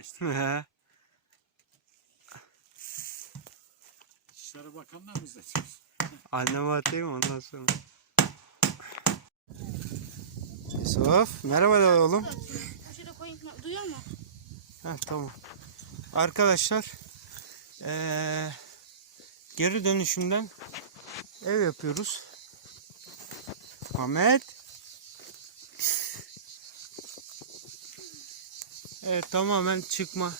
geçti. İçişleri Bakanı'na mı izletiyoruz? Anneme atayım ondan sonra. Yusuf merhaba oğlum. Şöyle koyayım. Duyuyor musun? Heh, tamam. Arkadaşlar eee, geri dönüşümden ev yapıyoruz. Ahmet. Evet tamamen çıkma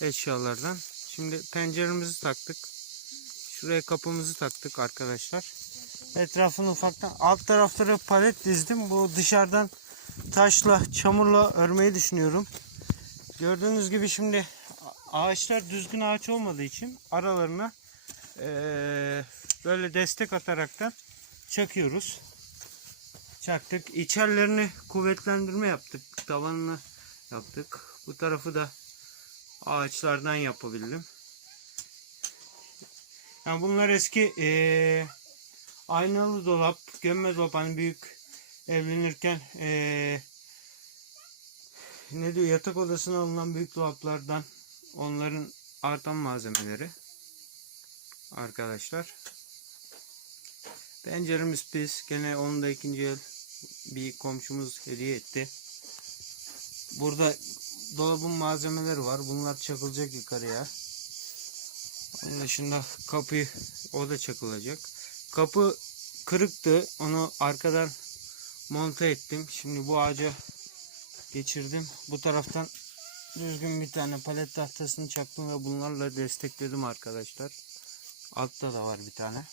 eşyalardan. Şimdi penceremizi taktık. Şuraya kapımızı taktık arkadaşlar. Etrafını ufaktan alt tarafları palet dizdim. Bu dışarıdan taşla, çamurla örmeyi düşünüyorum. Gördüğünüz gibi şimdi ağaçlar düzgün ağaç olmadığı için aralarına eee, böyle destek ataraktan çakıyoruz. Çaktık. İçerilerini kuvvetlendirme yaptık. Tavanını yaptık. Bu tarafı da ağaçlardan yapabildim. Yani bunlar eski eee, aynalı dolap, gömme dolap hani büyük evlenirken eee ne diyor yatak odasına alınan büyük dolaplardan onların artan malzemeleri arkadaşlar. Penceremiz pis. Gene onu da ikinci el bir komşumuz hediye etti. Burada dolabın malzemeleri var. Bunlar çakılacak yukarıya. Onun dışında kapı o da çakılacak. Kapı kırıktı. Onu arkadan monte ettim. Şimdi bu ağaca geçirdim. Bu taraftan düzgün bir tane palet tahtasını çaktım ve bunlarla destekledim arkadaşlar. Altta da var bir tane.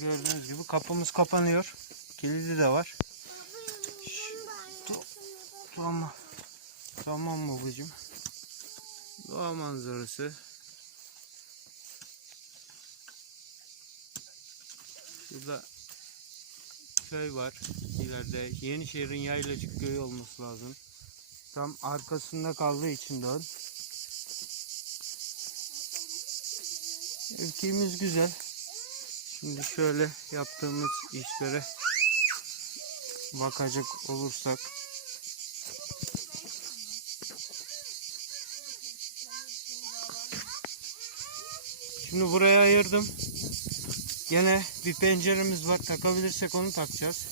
Gördüğünüz gibi kapımız kapanıyor. Kilidi de var. Tamam. Tamam babacığım. Doğa manzarası. Burada köy var ileride. Yenişehir'in Yaylacık köyü olması lazım. Tam arkasında kaldığı için dön. Mevkimiz güzel. Şimdi şöyle yaptığımız işlere bakacak olursak Şimdi buraya ayırdım. Gene bir penceremiz var. Takabilirsek onu takacağız.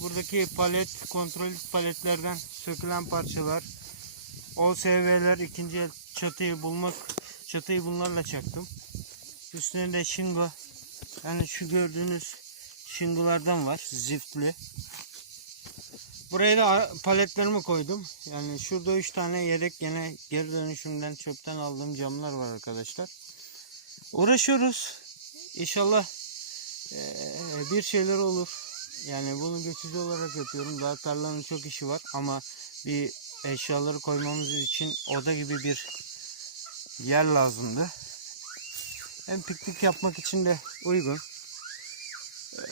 Buradaki palet, kontrollük paletlerden sökülen parçalar. OSV'ler ikinci el çatıyı bulmak, çatıyı bunlarla çaktım. Üstüne de şingo. Yani şu gördüğünüz şingulardan var. Ziftli. Buraya da paletlerimi koydum. Yani şurada 3 tane yedek gene geri dönüşümden çöpten aldığım camlar var arkadaşlar. Uğraşıyoruz. İnşallah eee, bir şeyler olur. Yani bunu geçici olarak yapıyorum. Daha tarlanın çok işi var ama bir eşyaları koymamız için oda gibi bir yer lazımdı. Hem piknik yapmak için de uygun. Eee,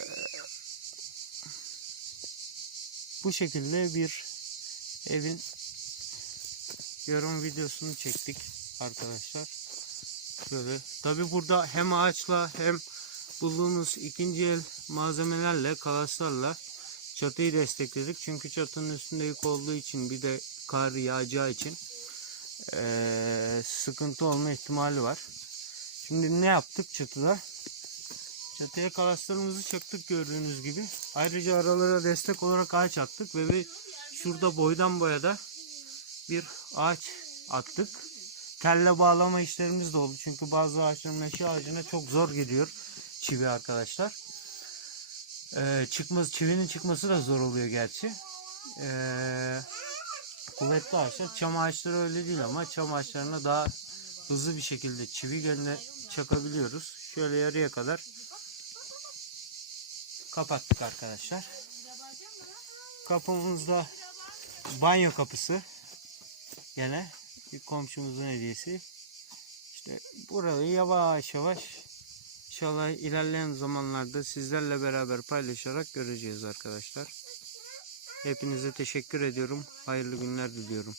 bu şekilde bir evin yorum videosunu çektik arkadaşlar. Böyle. Tabi burada hem ağaçla hem bulduğumuz ikinci el malzemelerle, kalaslarla çatıyı destekledik. Çünkü çatının üstünde yük olduğu için bir de kar yağacağı için eee, sıkıntı olma ihtimali var. Şimdi ne yaptık çatıda? Çatıya kalaslarımızı çaktık gördüğünüz gibi. Ayrıca aralara destek olarak ağaç attık ve bir şurada boydan boya da bir ağaç attık. Telle bağlama işlerimiz de oldu. Çünkü bazı ağaçların meşe ağacına çok zor geliyor çivi arkadaşlar. Ee, çıkması, çivinin çıkması da zor oluyor gerçi. Ee, kuvvetli ağaçlar. Çam ağaçları öyle değil ama çam ağaçlarına daha hızlı bir şekilde çivi gönde çakabiliyoruz. Şöyle yarıya kadar kapattık arkadaşlar. Kapımızda banyo kapısı. Gene bir komşumuzun hediyesi. İşte burayı yavaş yavaş inşallah ilerleyen zamanlarda sizlerle beraber paylaşarak göreceğiz arkadaşlar. Hepinize teşekkür ediyorum. Hayırlı günler diliyorum.